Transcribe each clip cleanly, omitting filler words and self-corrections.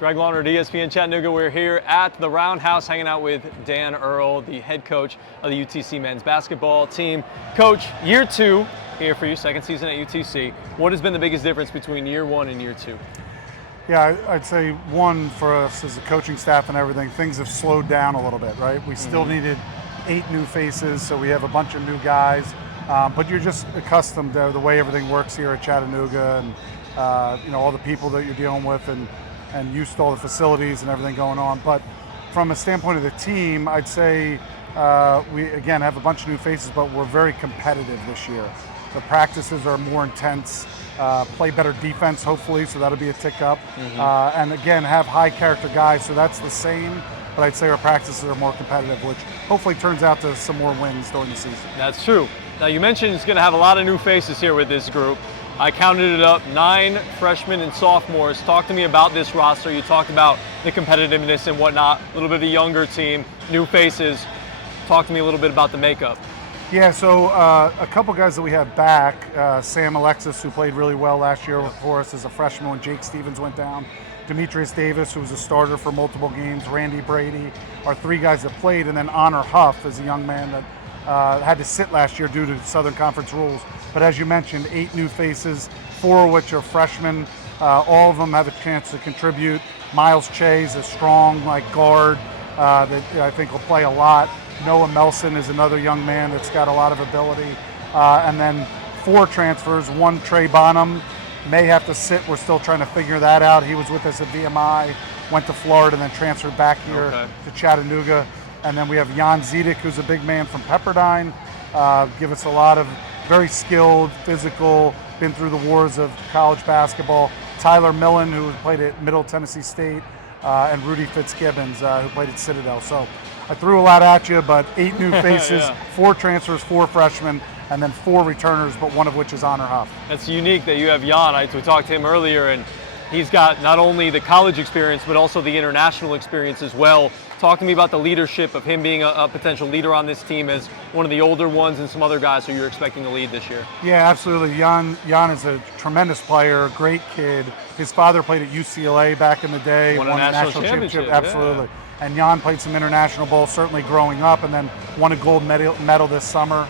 Greg Launer at ESPN Chattanooga. We're here at the Roundhouse hanging out with Dan Earl, the head coach of the UTC men's basketball team. Coach, year two here for you, second season at UTC. What has been the biggest difference between year one and year two? Yeah, I'd say one for us as a coaching staff and everything, things have slowed down a little bit, right? We still needed 8 new faces, so we have a bunch of new guys, but you're just accustomed to the way everything works here at Chattanooga and all the people that you're dealing with and used to all the facilities and everything going on. But from a standpoint of the team, I'd say we again have a bunch of new faces, but we're very competitive this year. The practices are more intense, play better defense hopefully, so that'll be a tick up. And again, have high character guys, so that's the same, but I'd say our practices are more competitive, which hopefully turns out to some more wins during the season. That's true. Now you mentioned it's going to have a lot of new faces here with this group. I counted it up, 9 freshmen and sophomores. Talk to me about this roster. You talked about the competitiveness and whatnot, a little bit of a younger team, new faces. Talk to me a little bit about the makeup. Yeah, so a couple guys that we have back, Sam Alexis, who played really well last year for us as a freshman when Jake Stevens went down, Demetrius Davis, who was a starter for multiple games, Randy Brady, are 3 guys that played, and then Honor Huff is a young man that had to sit last year due to Southern Conference rules. But as you mentioned, 8 new faces, 4 of which are freshmen. All of them have a chance to contribute. Miles Che is a strong guard that I think will play a lot. Noah Melson is another young man that's got a lot of ability. And then 4 transfers, 1 Trey Bonham may have to sit. We're still trying to figure that out. He was with us at VMI, went to Florida, and then transferred back here to Chattanooga. And then we have Jan Zedek, who's a big man from Pepperdine. Give us a lot of very skilled, physical, been through the wars of college basketball. Tyler Millen, who played at Middle Tennessee State, and Rudy Fitzgibbons, who played at Citadel. So I threw a lot at you, but 8 new faces, 4 transfers, 4 freshmen, and then 4 returners, but one of which is Honor Huff. That's unique that you have Jan. We talked to him earlier, and he's got not only the college experience, but also the international experience as well. Talk to me about the leadership of him being a potential leader on this team as one of the older ones and some other guys who you're expecting to lead this year. Yeah, absolutely. Jan is a tremendous player, great kid. His father played at UCLA back in the day, won a national championship. Absolutely. Yeah. And Jan played some international ball, certainly growing up, and then won a gold medal this summer.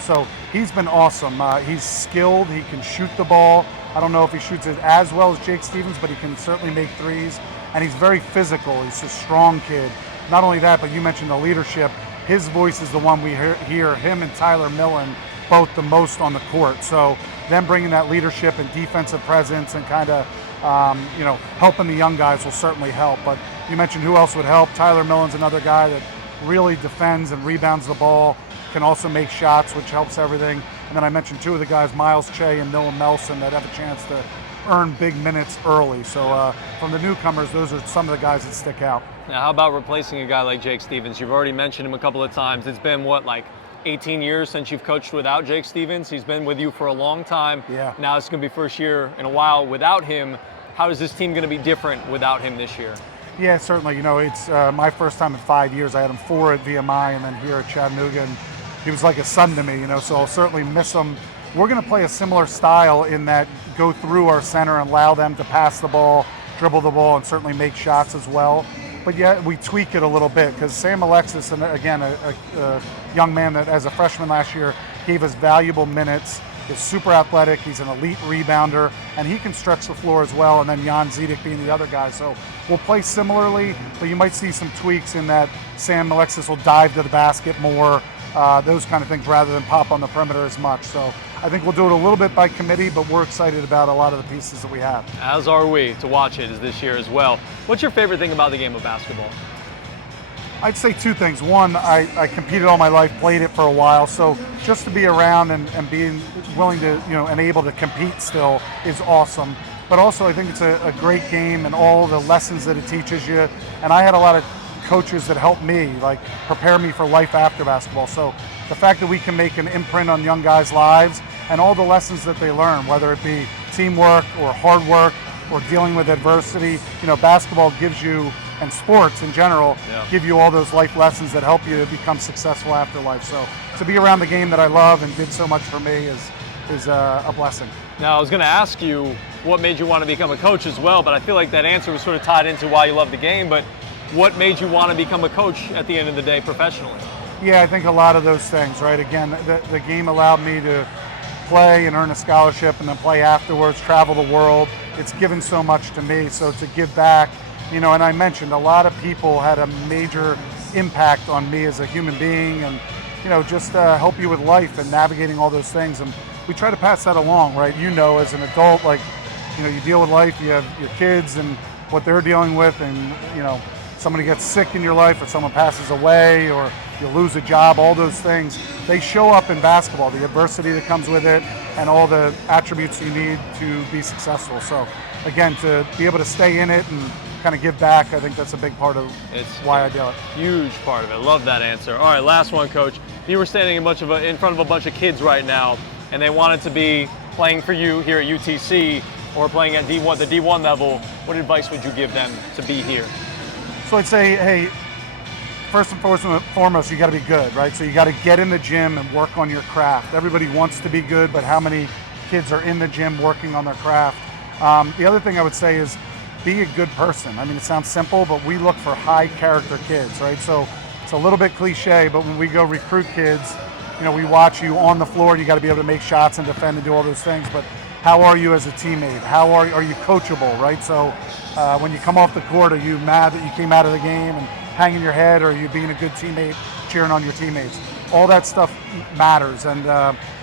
So he's been awesome. He's skilled. He can shoot the ball. I don't know if he shoots it as well as Jake Stevens, but he can certainly make threes. And he's very physical. He's a strong kid. Not only that, but you mentioned the leadership. His voice is the one we hear him and Tyler Millen both the most on the court. So them bringing that leadership and defensive presence and kind of helping the young guys will certainly help. But you mentioned who else would help. Tyler Millen's another guy that really defends and rebounds the ball, can also make shots, which helps everything. And then I mentioned 2 of the guys, Miles Che and Noah Melson, that have a chance to earn big minutes early. So from the newcomers, those are some of the guys that stick out. Now, how about replacing a guy like Jake Stevens? You've already mentioned him a couple of times. It's been, 18 years since you've coached without Jake Stevens? He's been with you for a long time. Yeah. Now it's going to be first year in a while without him. How is this team going to be different without him this year? Yeah, certainly. It's my first time in 5 years. I had him 4 at VMI and then here at Chattanooga, and he was like a son to me, so I'll certainly miss him. We're going to play a similar style in that go through our center and allow them to pass the ball, dribble the ball, and certainly make shots as well. But yeah, we tweak it a little bit because Sam Alexis, and again, a young man that as a freshman last year gave us valuable minutes, is super athletic, he's an elite rebounder, and he can stretch the floor as well, and then Jan Zedek being the other guy. So we'll play similarly, but you might see some tweaks in that Sam Alexis will dive to the basket more, those kind of things, rather than pop on the perimeter as much. So I think we'll do it a little bit by committee, but we're excited about a lot of the pieces that we have. As are we, to watch it this year as well. What's your favorite thing about the game of basketball? I'd say 2 things. One, I competed all my life, played it for a while, so just to be around and being willing to, and able to compete still is awesome. But also I think it's a great game and all the lessons that it teaches you. And I had a lot of coaches that helped me, prepare me for life after basketball. So the fact that we can make an imprint on young guys' lives and all the lessons that they learn, whether it be teamwork or hard work or dealing with adversity, basketball gives you, and sports in general, give you all those life lessons that help you to become successful after life. So to be around the game that I love and did so much for me is is a blessing. Now, I was going to ask you what made you want to become a coach as well, but I feel like that answer was sort of tied into why you love the game. But what made you want to become a coach at the end of the day professionally? Yeah, I think a lot of those things, right? Again, the game allowed me to play and earn a scholarship and then play afterwards, travel the world. It's given so much to me. So to give back, and I mentioned a lot of people had a major impact on me as a human being and, just help you with life and navigating all those things. And we try to pass that along, right? As an adult, like, you deal with life, you have your kids and what they're dealing with, and, somebody gets sick in your life or someone passes away or you lose a job, all those things, they show up in basketball, the adversity that comes with it and all the attributes you need to be successful. So again, to be able to stay in it and kind of give back, I think that's a big part of why I do it. Huge part of it. Love that answer. All right, last one, Coach. If you were standing in front of a bunch of kids right now and they wanted to be playing for you here at UTC or playing at D1, the D1 level, what advice would you give them to be here? So I'd say, hey, first and foremost, you got to be good, right? So you got to get in the gym and work on your craft. Everybody wants to be good, but how many kids are in the gym working on their craft? The other thing I would say is be a good person. I mean, it sounds simple, but we look for high character kids, right? So it's a little bit cliche, but when we go recruit kids, we watch you on the floor. You got to be able to make shots and defend and do all those things, but how are you as a teammate? How are you coachable, right? So when you come off the court, are you mad that you came out of the game and hanging your head, or are you being a good teammate, cheering on your teammates? All that stuff matters. And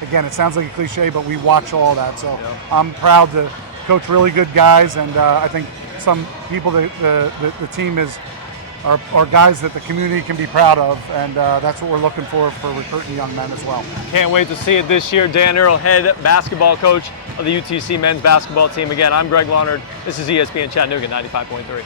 again, it sounds like a cliche, but we watch all that. So yeah. I'm proud to coach really good guys, and I think some people, the team are guys that the community can be proud of, and that's what we're looking for recruiting young men as well. Can't wait to see it this year. Dan Earl, head basketball coach of the UTC men's basketball team. Again, I'm Greg Larnard. This is ESPN Chattanooga 95.3.